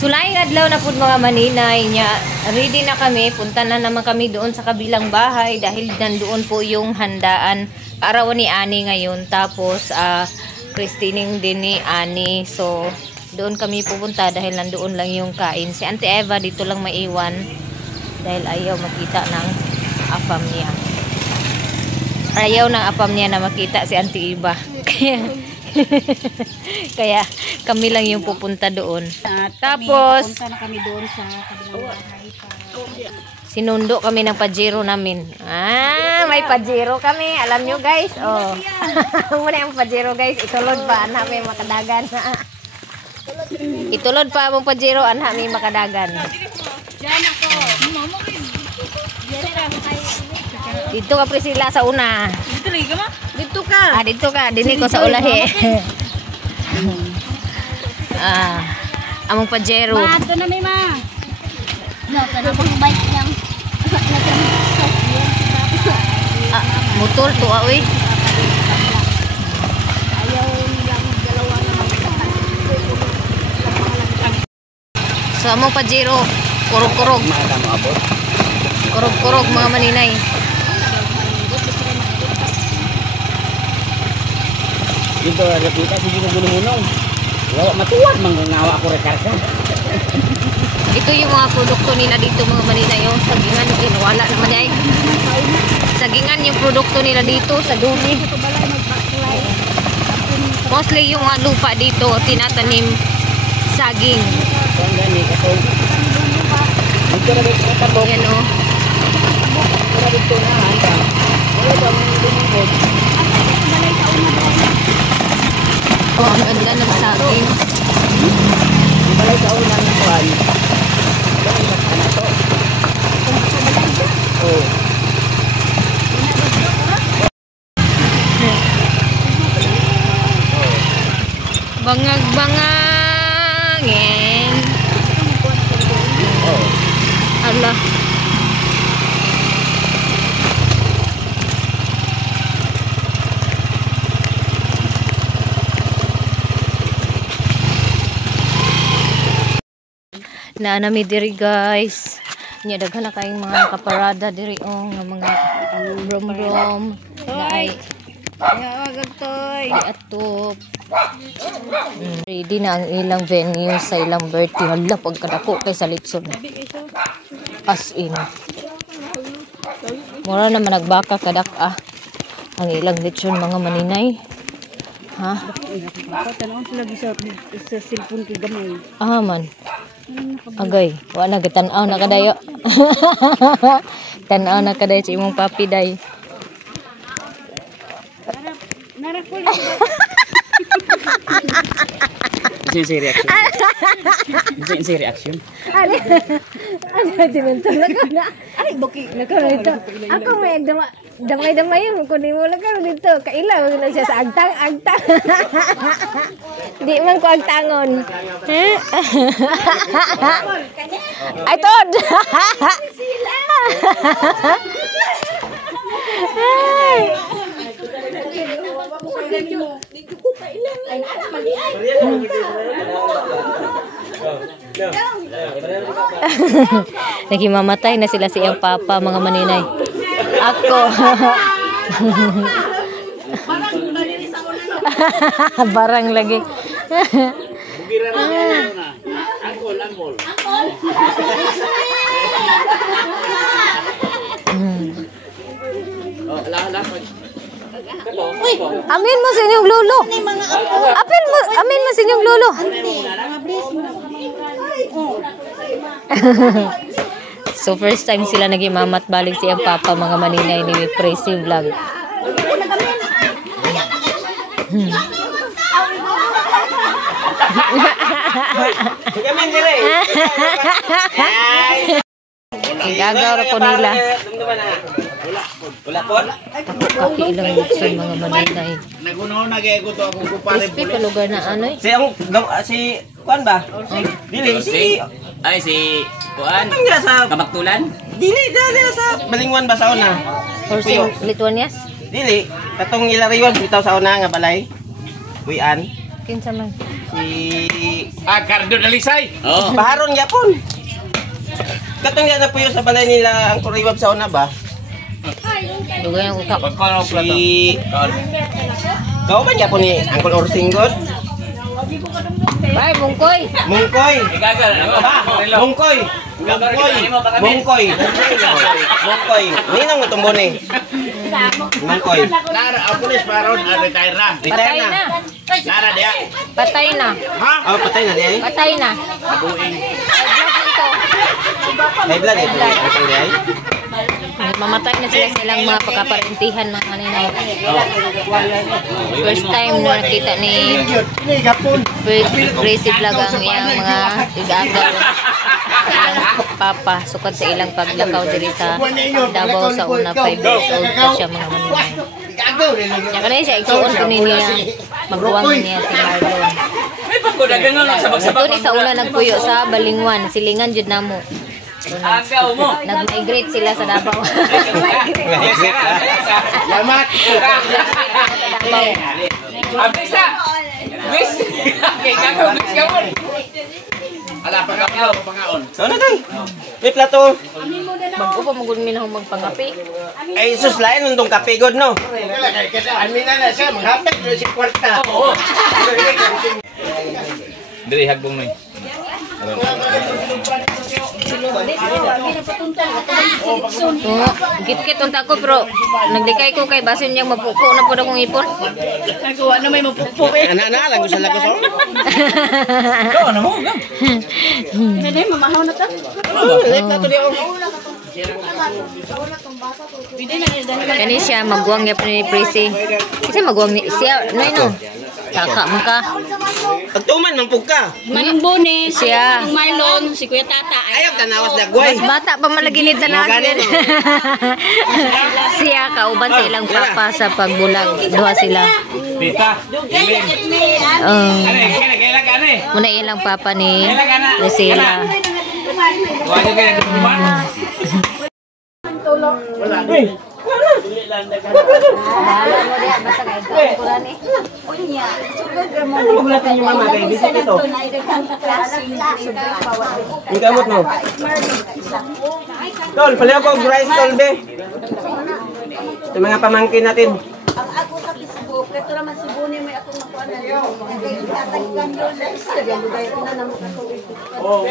Sulay adlaw na pud mga maninay niya. Ready na kami, punta na naman kami doon sa kabilang bahay dahil nandoon po yung handaan araw ni Ani ngayon. Tapos Christining din ni Ani. So doon kami pupunta dahil nandoon lang yung kain. Si Auntie Eva dito lang maiwan dahil ayaw makita ng afam niya. Ayaw ng afam niya na makita si Auntie Eva. Kaya kami lang yung pupunta doon. Tapos punta na kami doon sa kabilang bahay. Sinundo kami ng Pajero namin. May Pajero kami. Alam nyo guys. Oh. Muna yung Pajero guys. Itulod pa. Anak may makadagan. Itulod pa mong Pajero. Anak may makadagan. Diyan ako. Dito ka Priscilla sa una. Dito rin ka ma? Dito ka. Dito ka. Dini ko sa ulahi. Among Pajero. Ma, ito na may ma. No, kana pang bike niyang. Motor to oy. Ayaw nilang dalawa na Sa among Pajero. Kurog-kurog. Kurog-kurog mga maninay. Dito ada kita sih gunung-gunung. Wala matuwad mangangawa ako rekarga. Ito yung mga produkto nila dito mga maninay. Yung sagingan wala naman ay. Sagingan yung produkto nila dito sa dumi. Mostly yung lupa dito tinatanim saging. Kung gani kato. Dito na dito kato. Yan o. Dito na handa. Wala daw mga dumungkod. Oh, ang ganda ng saging. Balay sa una ng kuhan. Ano to? Oh. Bangag-bangangin. Oh. Allah. Naanami diri guys. Nya daghan na kayong mga nakaparada diri nga mga brom-brom na ay atop. Ready na ang ilang venue sa ilang birthday. Hala pagkadako kay sa Litson. As in. Mura naman nagbaka kadak ang ilang lechon mga maninay. Ha? Tanong sila sa cellphone ko gamay. Man. Agay, wala na tanaw na kadayo. Tanaw na kadayo sa imong papi day. Narakol. Sensei reaction. Sensei reaction. Ano tinuntok na ka na? Ay, buki na ka rito. Ako may damay-damay yung kunin mo lang ka dito. Kailan na siya sa agtang-agtang. Di man ko agtangon. Ay, Tod! Ay! Nagimamatay na sila sa iyang papa mga maninay. Ako. Barang lagi. Angkol. Uy, amin mo sa inyong lolo. Amin mo sa inyong lolo. So first time sila nagimamat balik siyang papa mga maninay ni Prezi Vlog. Gagaw ko nila. Wala po. Kakiilang lutson mga maninay. Nagunaw na kaya ko to akong kupare Crispy ka lugar na ano eh. Si Kuan ba? Dili si Kuan. Ang sa Kamaktulan? Dili sa Balingwan ba sa una? Or si Lituanias? Dili, katong ilariwan bitaw sa una nga balay. Kuyan. Kinsa man. Si Cardo Dalisay. oh. Baharon yapon. Katong yan na po yun sa balay nila ang kuriwab sa una ba? Dugay ang utak. Pagkano plato? Si Kau ba yapon ni Uncle Orsinggot? Bye, Bungkoy. Mungkoy. Igagal. Mungkoy. Mungkoy. Mungkoy. Mungkoy. Ninong tumbo ni. Mungkoy. Nara, ang pulis paron, retire na. Patay na. Nara dia. Patay na. Ha? Oh, patay na diay. Patay na. Buing. May blood ito. Patay diay. Mamatay na sila silang mga pagkaparentihan ng kanina. First time na nakita ni Crazy Vlog ang iyang mga igagaw ilang papa sukad sa ilang paglakaw diri sa Davao sa una 5 years old pa siya mga manila. Kaya kanina siya ikuon ko niya magbuwang niya si Marlon. May pagkudagan nga sabag-sabag. Ito ni sa una nagpuyo sa Balingwan, silingan jud namo. Agaw mo. Nag-migrate sila sa Davao. Lamat. Abis na. Bis. Okay, gagaw. Bis ka mo. Ala, pangaon. So na tay. May plato. Mag-upo mo gud minahong magpangapi. Ay sus lain undong kape god no. Amin na siya, maghapit si kwarta. Oo. Diri hagbong noy. Git-git unta ko bro. Naglikay ko kay basin niyang mapupo na po akong ipon. Nagawa na may mapupo eh. Ana lang sa lagos. Go na mo, gam. Hindi, mamahaw na ka. Ay plato di ako. Kani siya magwang niya ni Prissy. Kasi magwang ni siya no. Kaka maka. Pagtuman man pug ka. Manong Bones, Siya. Manong Marlon, si Kuya Tata. Ayaw tanawas dagway. Mas bata pa malagilid sa naas. Siya kauban sa ilang papa sa pagbulag. Duha sila. Tita. Ilim. Kailan ka ane? Muna ilang papa ni Lucila. Wala ka na kuman. Bahala mo diya basta kay kuran ni. Maglatan yung mama kay bisit ito. Ang gamot mo. Tol, pala ako rice tol be. Ito mga pamangkin natin. Ako sa Facebook, ito naman si Buni may akong nakuha na yun. Tatagkan yun na isa. Yan, dahil ito na naman ako. Oo.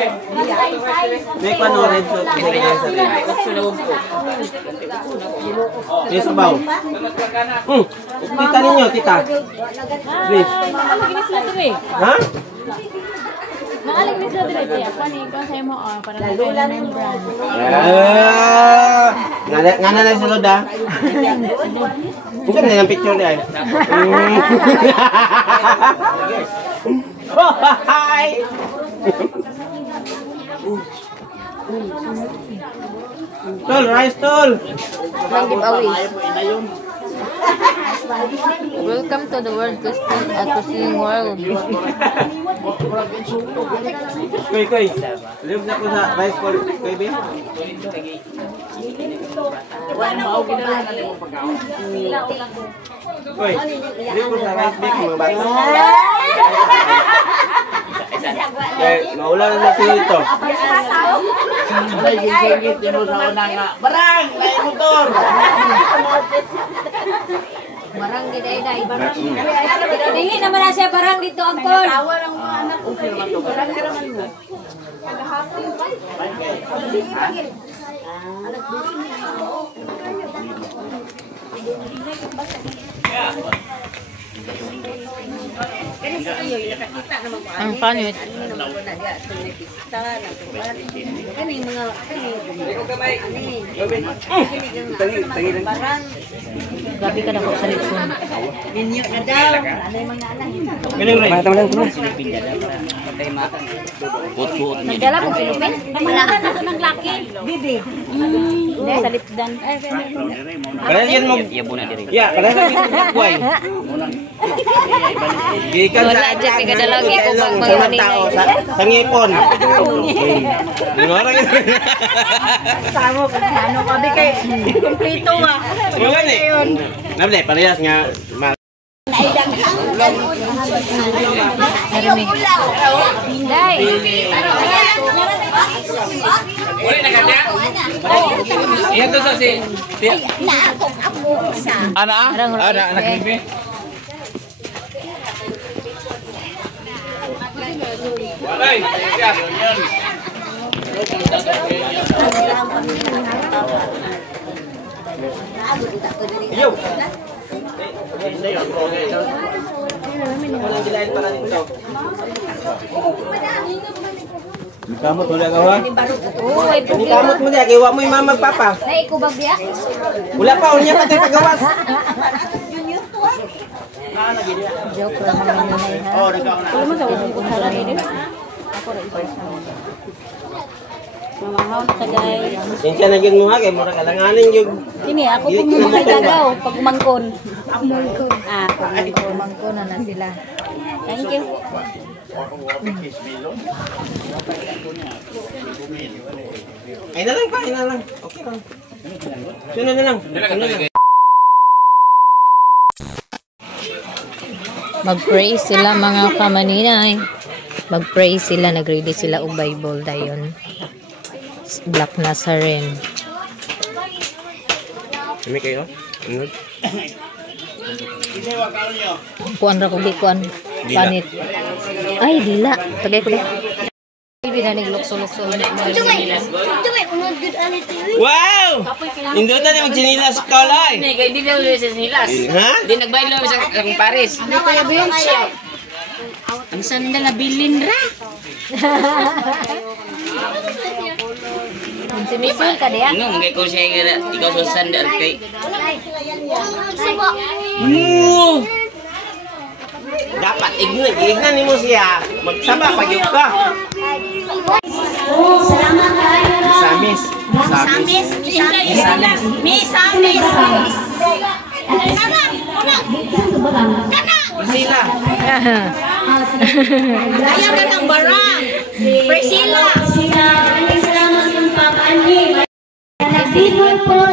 May panorid so sige guys sa rin. May sabaw. Tita ninyo, tita. Please. Ha? Nakalignis na dito eh. Kung sa'yo mo, para Lula na yung brand. Nga na lang sulod ha. Hindi na yung picture niya. Hi! Tol, rice tol! Nang giveaway. Welcome to the world Kusing world. Koy. Live na ko sa rice tol. Koy, be? Koy, live ko sa rice bake mga bata. Maulan na sila ito. Barang, may motor. Barang giday-day. Hindi naman na siya parang dito ang kon. Ang panit. Gabi ka na ko sa litson. Ninyo na daw. Ano yung mga anak? Nagdala kong silupin? Wala ka dito ng laki. Bibi. Hindi, sa litdan. Kaya yan mo. Ya, kaya sa buhay. Gikan Wala dyan, may kadalagi ko pag mga sa maningay. tao sa ngipon. Dinora ka. Samo ka. Ano ka? Di kay kompleto nga. Wala ni. Nable, parehas nga. Darami. Day. Uli na kanya. Iya to sa si. Ana? Arang Ana anak rice, bibi. Walay, siya. Yo. Walang gilain para dito. Kamot mo na gawa. Oh, ay Ni kamot mo na giwa mo yung mama papa. Nay ko bagya. Wala pa unya pa tayo tagawas. Joke lang mga nanay ha. Oh, nagaw na. Alam mo sa ulo ko sarang ini. Ako ra isa. Mamahon sa guys. Sinsya na gyud mo ha kay mura kalanganin gyud. Kini ako kung mga daw pag umangkon. Mangkon. Mangkon na sila. Thank you. Ay na lang pa, ay na lang. Okay lang. Sunod na lang. Dala ka to. Mag-pray sila mga kamaninay. Mag-pray sila, nag-ready sila og Bible dayon. Black Nazarene. Kami kayo? Sunod. Kuan ra kog kuan. Panit. Ay dila, tagay ko di. Hindi na niglukso-lukso. Unod good alit Wow! Indutan ni magsinilas sa kolay. Hindi daw sa nilas. Ha? Hindi nagbayad lang sa Paris. Ang sandal na bilin ra. Si Misul ka diya. Ano, ngay ko siya ikaw sa sandal kay. Dapat ignan ni mo siya. Magsaba pag yuk ka. Salamat kayo. Samis. Samis. Sila. Ayaw na ng barang. Priscilla. Salamat ng pag-ani.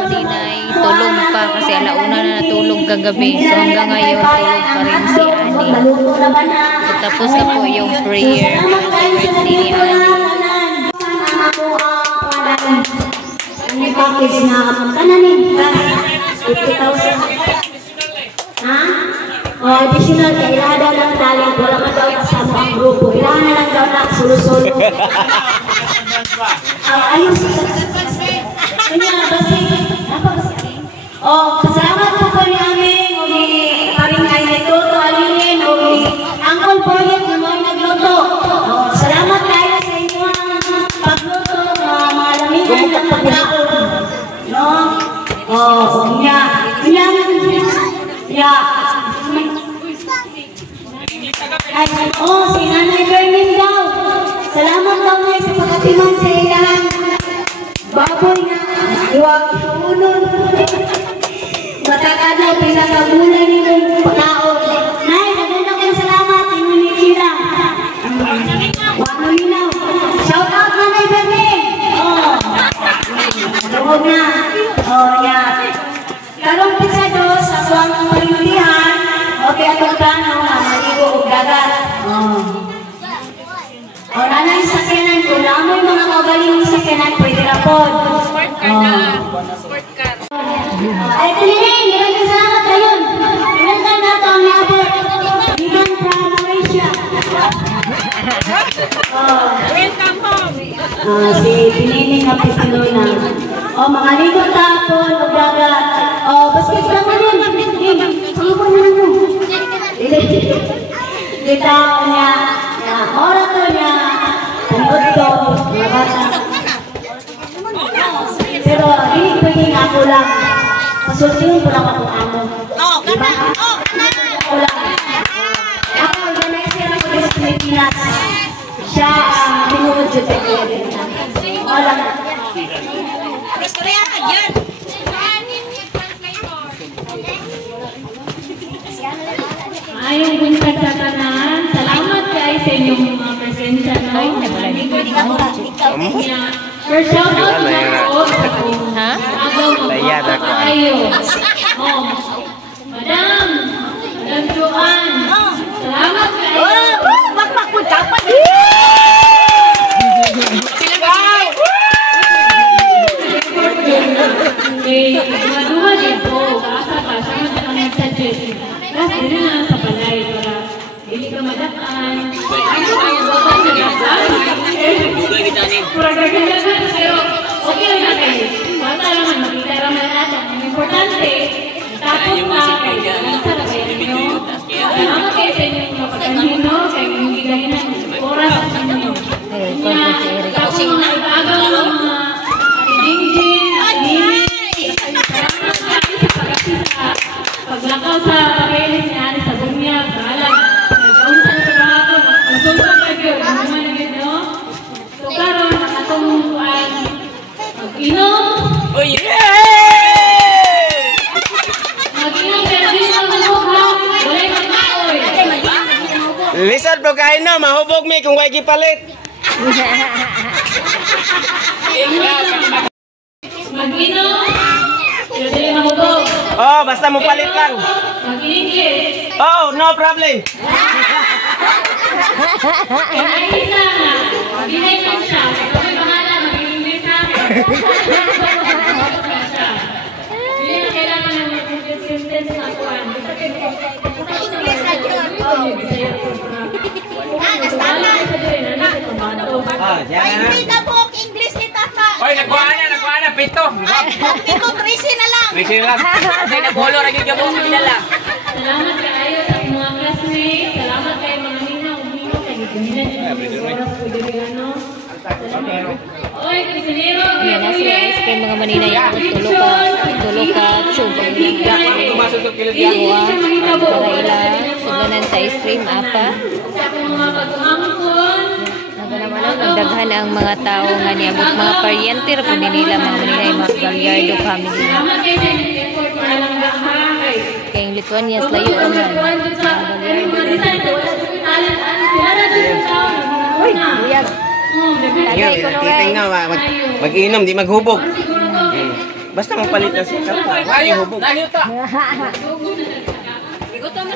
Dinay, tulog pa kasi alauna na natulog kagabi. So hanggang ngayon tulog pa rin si Ani. So tapos na po yung prayer ng birthday ni Ani. Ang package na kanin. 50,000. Ha? O, additional, kailangan lang talent. Wala ka daw sa pang grupo. Kailangan na lang daw na solo-solo. Ayos. Kanya, basi. O, kasalamat po po ni aming. O, ni paring ay nagluto, alinin. O, ni Uncle Boyet na mga nagluto. O, salamat tayo sa inyo ang pagluto. Mga lamigan at pagluto. No? O, niya. Ay, si Nanay Berlin daw. Salamat daw ngayon sa pagkatiman sa ilang baboy na iwag unod. Matakadaw, pinakagulay nitong pagkaon. Nay, naganda kayo salamat. Inunin sila. Wag mo ninaw. Shout out Nanay Berlin. Huwag na. Yeah. Karong pisado sa suwang paglulihan, okay, atong plano, maligo o dagat. O, nanay sakyanan, kung namoy mga kabaling sakyanan, pwede na po. Sport car na. Sport car. Ay, tulinay, maraming salamat kayon. Pinantan na ito ang nabot. Bigan from Malaysia. Welcome home. Si Piniling Kapituluna. O, mga ligot tapon, o dagat. O, basket ka mo rin. Sipon na mo. Kita niya, orato niya, tangod ko, mga bata. Pero, hindi pwedeng ako lang. Pasultiin ko lang ako amo. Diba? Ako lang. Ako, organizer ako sa Pilipinas. Siya, binunod yun sa Pilipinas. Wala na. Ayong buntag sa tanan, salamat kayo sa inyong mga presensya na. First shout out na po. Ha? Agaw magpapakayo. Madam Joanne, salamat kayo. Dugay kita ni. Kurang-kurang pero okay lang natin. Bata naman, makita naman natin. Ang importante, tapos na kayo. Salamat kayo sa inyong mapagkanino, sa inyong gigahinan, oras at inyo. Tapos nag-agaw ng mga Jingjing, Nini, salamat kayo sa pag-asisa. Paglakaw sa pakilis ni Ani sa bunyag, bahalag, nag-aunsan sa kahapon, nagsultan kayo, naman na gino. So karon ang atong mag-inom. Oh yeah! Mag-inom pero di na maluha. Walay magmaoy. Lisod po kain na, mahubog mi kung way gipalit. Mag-inom pero di mahubog. Oh, basta mo palit lang. Mag-English. Oh, no problem. Kaya isa nga. Mag-inay lang siya. Kami bahala, mag-English na. Hindi na kailangan ng mag-sentence na kuwan. English na yun. Oh, Ay, yan. hindi na po English ni Tata. Oy, nagkuha na, pito. Dito, 13 na lang. Risi lang. Ay, nagbulo, nagiging mo sa pinala. Salamat kayo sa mga classmates. Salamat kayo mga ninang. Oy, kusinero. Yan na sila ice cream mga maninay. Tulo ka tube. Tumasok kilid Dua. Para ila. Suganan sa ice cream. Apa. Sa akong mga pag-uangkon. Naman nagdaghan ang mga tao nga niabot mga paryenter po nila mga maninay, mga Gallardo family. Salamat kayo sa inyong effort para lang bahay. Kayong Lithuanians layo ang Uy, buyag. Tagay ko na Titing na, mag-inom, di maghubog. Basta mo palit na siya. Ayo, dahil ta.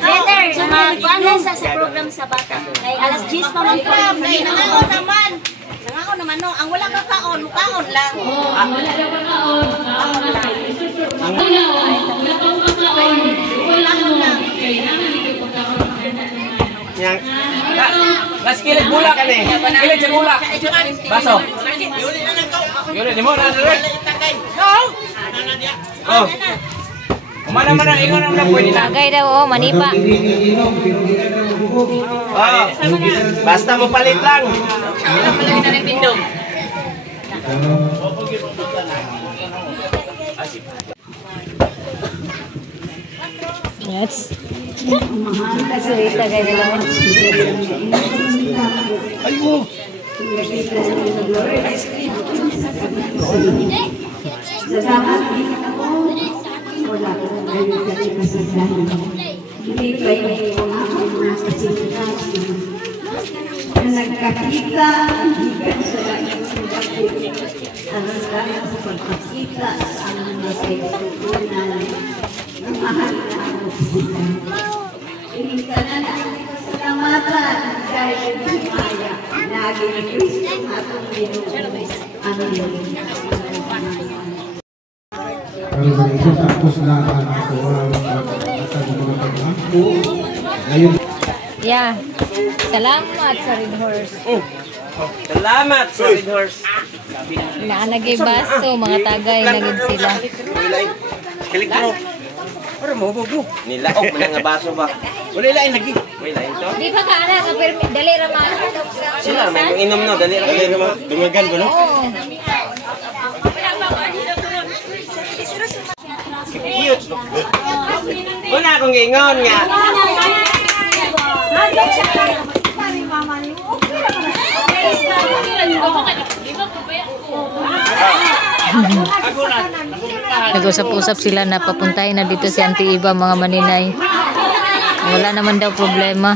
Later, sumagpanan sa program sa bata. Kay alas 10 pa man po. Nangaon naman. Nangaon naman no. Ang wala kakaon, mukaon lang. Wala daw kakaon. Kaon na tayo. Wala pang kakaon. Wala lang. Kailangan dito pagkakaon. Yang Las kilid bulak kani. Kilid sa bulak. Baso. Yun ni mo na direct. oh, Umana man ingon na pwede na. Tagay daw, oh, manipa. oh, basta mo palit lang. Palagi na ng tindog. Yes. Sorry, tagay nila. Salamat din ako. Wala ko na rin sa pinasasahan. Hindi pa yung mga kasikas na nagkakita, hindi ka sa ang hanggang sa pagkakita sa mga kaitutunan ng mahal na ang sila. Hindi ka na natin kasalamatan dahil sumaya. Lagi ni Kristo ang atong Pinoon. Amen. Kalau dari itu aku sedang aku orang akan menggunakan aku. Ayun. Yeah. Salamat sa Red Horse. Salamat sa Red Horse. Naanagay baso, mga tagay, nagid sila. Kilig mo. Para mo hubog. Nilaok mo nga baso ba? Wala lain lagi. Wala lain to. Di ba ka anak, dali raman. Sila may kung inom no, dali ra. Dumagan ko no. Oo. Cute. Una akong ingon nga. Nag-usap-usap sila na papuntahin na dito si Auntie Iba, mga maninay. Wala naman daw problema.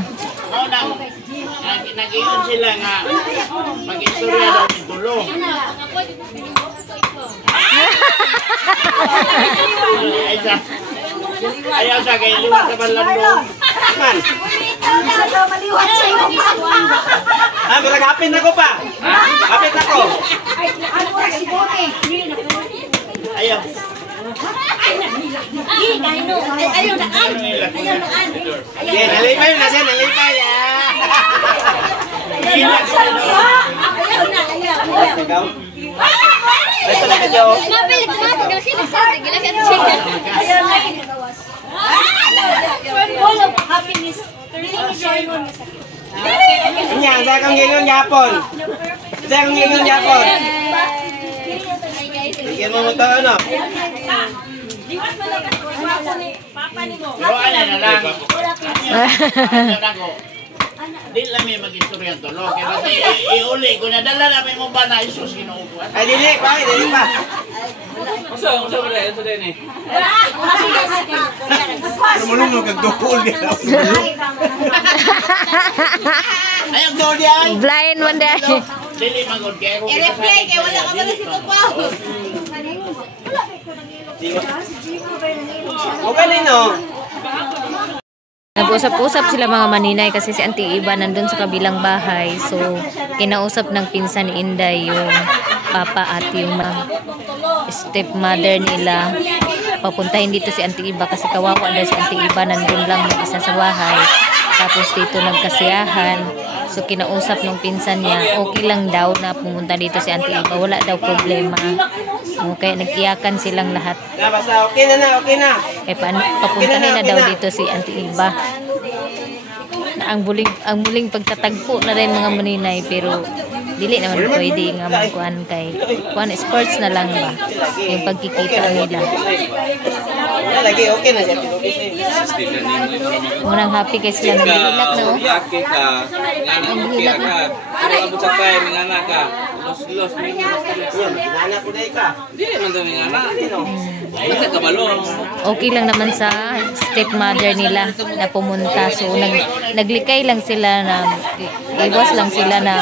Nag-iyon sila nga mag-istorya daw ng tulo. Ayaw sa kayo liwat sa balando. Man. Maliwat sa iyo. Ah, murag hapit ako pa. Hapit ako. Ay, ano na si Bote? Ayaw. Ayaw na an. Yeah, nalipay na siya, nalipay. video. Inya, saya kang ngingon yapon. Saya kang ngingon yapon. Bigyan mo ito ano? Pero ano na lang. Di lang may mag-istoryan to. Kaya kasi iuli ko na. Dala namin mo ba na isus kinuupuan? Ay, dili pa. Usa ba rin? Usa din eh. Lumulungan kang dukol niya. Ay, ang dukol yan. Blind one day. Dili magod kaya kung I-replay kay wala ka ba na si Tukwaw? O ganino. Nag-usap-usap sila mga maninay kasi si Auntie Iba nandun sa kabilang bahay. So, kinausap ng pinsan ni Inday yung papa at yung stepmother nila. Papuntahin dito si Auntie Iba kasi kawawa daw si Auntie Iba nandun lang mag-isa sa bahay. Tapos dito nagkasiyahan. So, kinausap ng pinsan niya, okay lang daw na pumunta dito si Auntie Iba. Wala daw problema. Kaya nag-iyakan silang lahat. Basta okay na. Eh, papuntahin na daw dito si Auntie Iba. Na ang muling pagtatagpo na rin mga maninay, pero dili naman pwede nga magkuhan kay kuhan sports na lang ba yung pagkikita nila. Lagi okay na siya. Unang happy kay sila naghihilak na oh. Okay ka. Nga okay ka. Pero abot sa tayo mga anak ka. Los Anak ko dai ka. Di man daw mga anak. Basta kabalo. Okay lang naman sa stepmother nila na pumunta. So naglikay lang sila na iwas lang sila na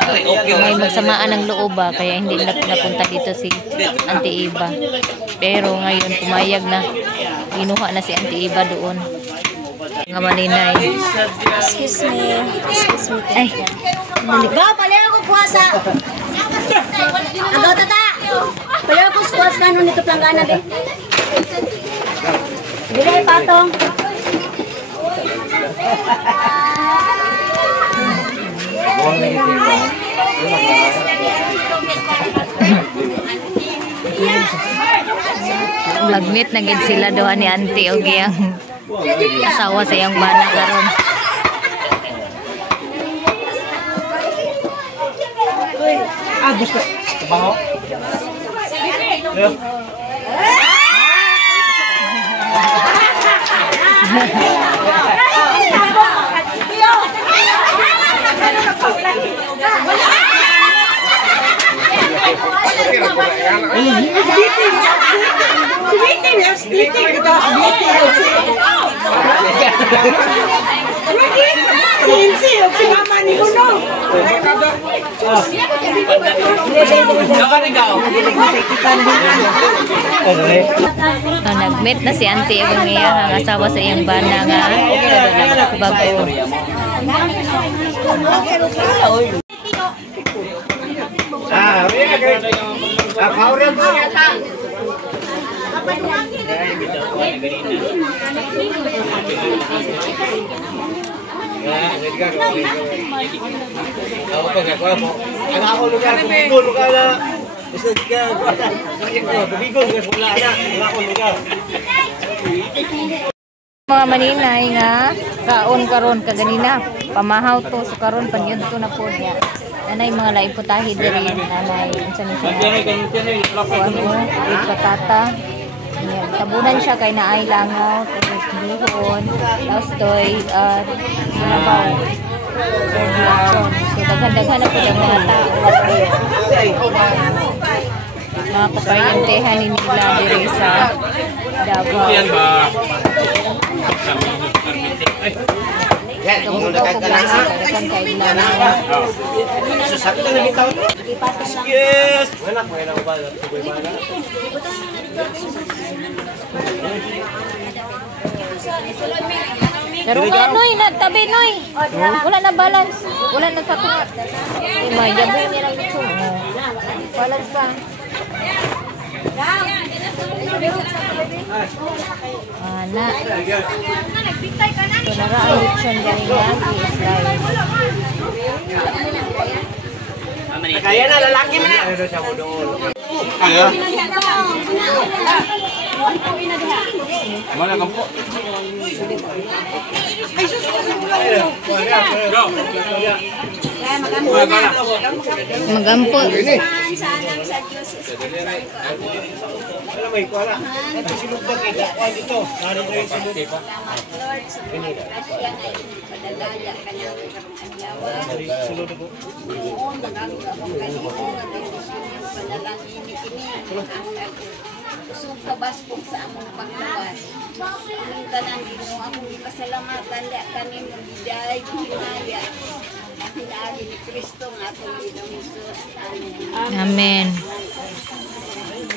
may magsamaan ng loob ba kaya hindi na napunta dito si Auntie Iba. Pero ngayon pumayag na. Kinuha na si Auntie Iba doon. Mga maninay. Excuse me. Ay. Go, pala ako kuwasa. Agaw tata. Pala ako kuwasa na nung nito planggana be. Dili patong. Nagmeet na gid sila doon ni Auntie og iyang asawa sa iyang bana karon. Gusto. Trabaho. Nagmeet na si Auntie ang iyang asawa sa iyang bana nga bago. Mga maninay nga kaon karon kaganina pamahaw to so karon panyud to na pod ya. Nanay mga lain putahi diri nanay unsa ni siya. Patata. Tabunan siya kay naay langaw, bihon, tapos toy sinabaw. So daghan-daghan na po ang mga tao. Mga kaparyantehan ni nila diri sa Davao. Yan ba? Kamu daw po klase kadakan kay ilan. Susakto na bitaw. Yes. Wala po ina ubal. Tuboy bala. Pero nga noy na tabi noy. Wala na balance. Wala na katunga. Mayaboy ni lang ito. Balance ba? Ana. So naraan lechon dahil yan is Kaya na lalaki man na. Mana kampo? Magampo. Usog kabaspog sa among pagtuwas. Ang tanan Ginoo among pasalamatan la kanin mo biday hinaya. Pinaagi ni Kristo nga atong Ginoong Hesus. Amen. Amen.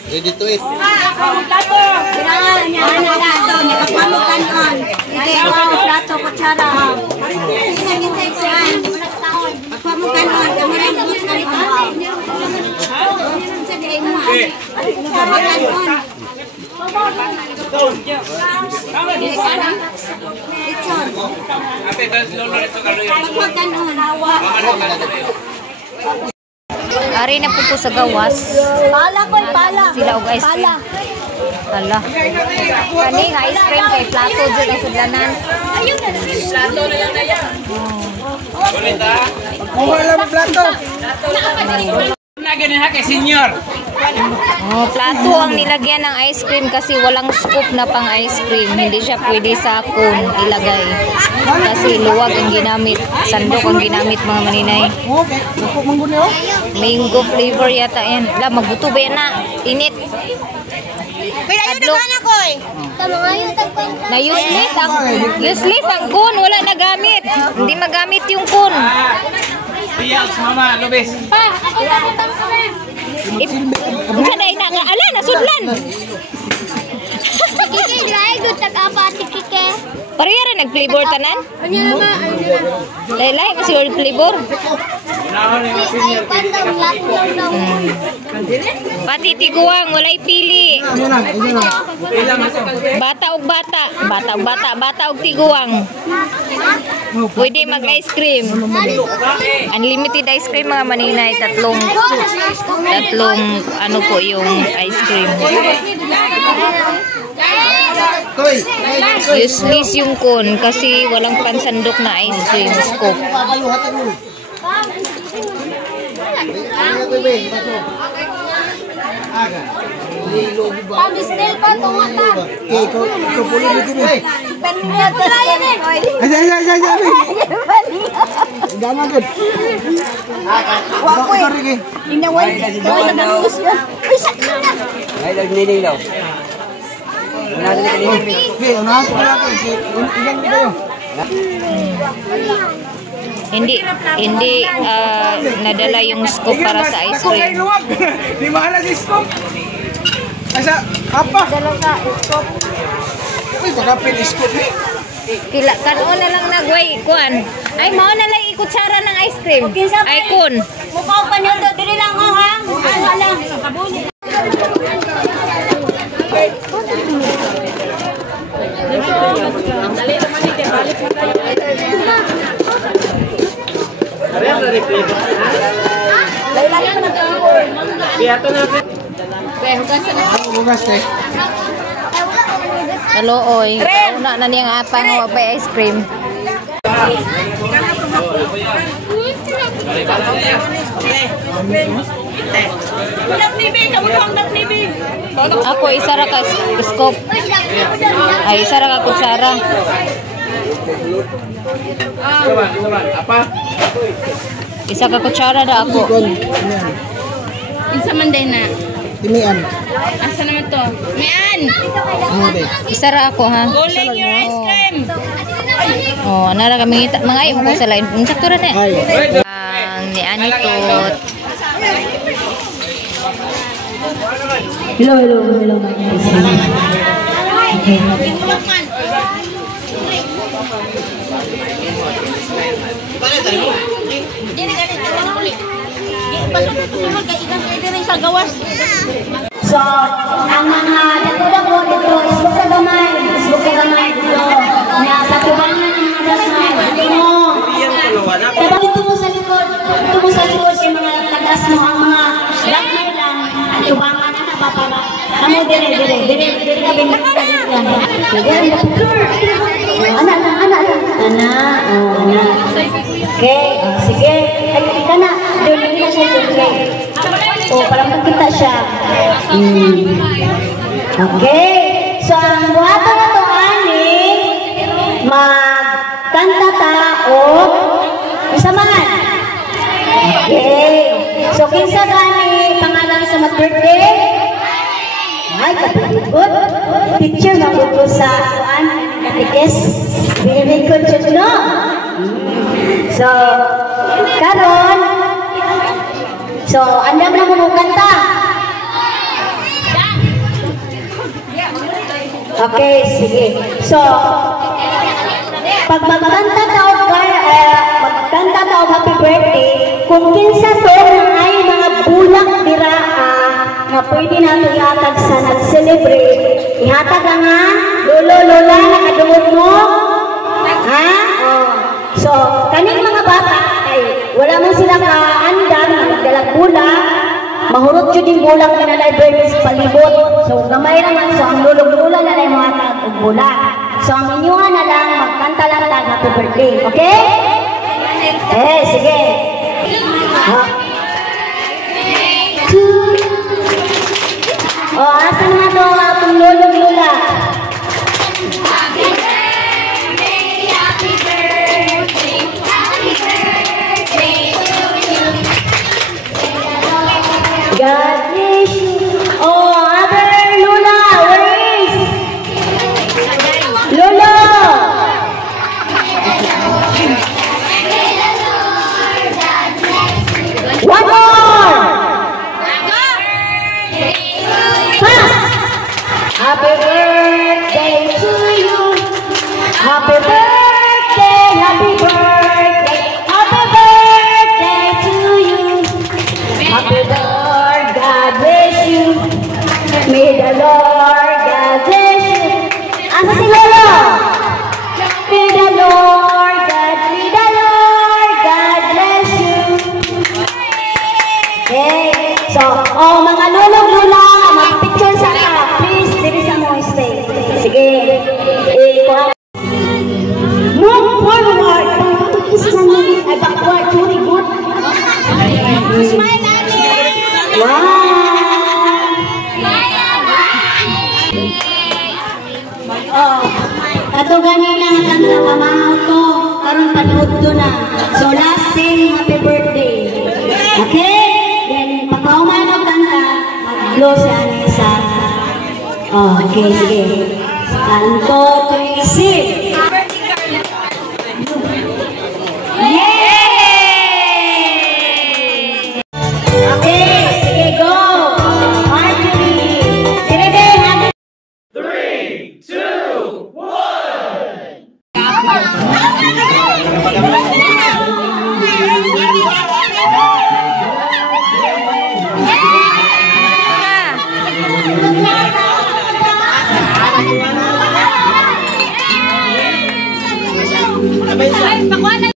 Ready to eat. Plato. Kailangan niya na plato. Nakapamukan on. Hindi ako plato, kutsara. Pagpamukan on. Kamaran mo sa ito. Pagpamukan on. Ate, das lolo ito kaloy. Pagpamukan on. Ari na po sa gawas. Pala ko, pala. Sila og ice cream. Hala. Kani nga ice cream kay plato dyan ang sudlanan. Plato na yan na yan. Kulit ha? Kuha lang plato. Nagyan ha kay senior. Oh, plato ang nilagyan ng ice cream kasi walang scoop na pang ice cream. Hindi siya pwede sa cone ilagay. Kasi luwag ang ginamit. Sandok ang ginamit mga maninay. Okay. Naku manggo niyo. Mango flavor yata yan. La, magbuto ba yan na? Init. Adlok. Na useless ang cone. Wala nagamit. Hindi magamit yung cone. Piyals mama, lubis. Unsa na ala nasudlan. Parehara nag-flavor tanan? Lain-lain kasi word flavor. Pati tiguang, walay pili. Bata og bata. Bata og bata. Bata og tiguang. Pwede mag-ice cream. Unlimited ice cream mga maninay. Tatlong ano po yung ice cream. Useless yung cone kasi walang pansandok na ice cream scoop. Pamistel pa ito nga ta. Ikaw puli dito ni. Ay. Gana gud. Wako eh. Inaway. Kaway na nagulus ka. Uy, sakit na. Ay, nagnining daw. Okay, unahan ko lang ko. Ilan kayo? Hindi nadala yung scoop para sa ice cream. Di mahala si scoop. Asa apa? Dalo ka, scoop. Uy, magapil scoop ni. Kila kanon na lang nagway kuan. Ay mao na lang ikutsara ng ice cream. Ay kun. Mukha pa niyo to. Dili lang oh ha. Ano lang. Sabuni. Bugas teh. Kalooy. Una na niyang apa nga pa ice cream. Ako isa ra ka scoop. Ay isa ra ka kutsara. Apa? Isa ka kutsara da ako. Insa man day na. Timian. Asa naman to? Mian! Isa ra ako ha. Guling your ice cream! Oh, nara kami mga imo ko sa line. Sakto ra na. Ang ni Anitot. Hello, my name is So, ang mga dito dito, isbuk sa gamay dito. Sa tubangan ng mga dasay, dito mo. Dapat dito mo sa likod, sa mga tagas mo, ang mga blackmail lang, ang tubangan para. Amo dire ka benefit yan. Ana. Okay, sige. Ika na. Dili na siya okay. Para makita siya. Okay. So, ang buhaton na to ani magkanta ta o samahan. Okay. So, kinsa gani pangalan sa mag-birthday? Ay, good. Picture na ko sa katikis. Very good, no? So, karon. So, andam na mo kanta. Okay, sige. So, pag magkanta tao happy birthday, kung kinsa to ay mga bulak dira nga pwede nato ihatag sa nag-celebrate, ihatag nga lolo-lola na kadungog mo. Ha? Oh. So, kaning mga bata ay wala man sila kaandam nga magdalag bulak, mahurot yun yung bulak na na-birthday sa palibot. So, gamay naman. So, ang lulog-lula na lang mga bulak. So, ang inyuhan na lang, magkanta lang tag happy birthday. Okay? Sige. Asan na to atong lulog-lula? God bless you. Other Lula, where is? Lolo. One more. Happy birthday to you. Happy birthday, happy birthday. Happy birthday to you. Happy birthday, God bless you. May the Lord God bless you. Asa si Lolo? May the Lord God bless you. Okay, so, mga lolo-lula, mag-picture sa ka. Please, diri sa mo stay. Sige. Move forward. Kiss na ni. Ay, backward. Very good. Smile natin. Wow. Ato ganina ang nakamahaw to. Karon panood to na. So, last sing happy birthday. Okay? Then, pagkauman o kanta, mag-blow siya sa... Okay, sige. 1, 2, 3, sing!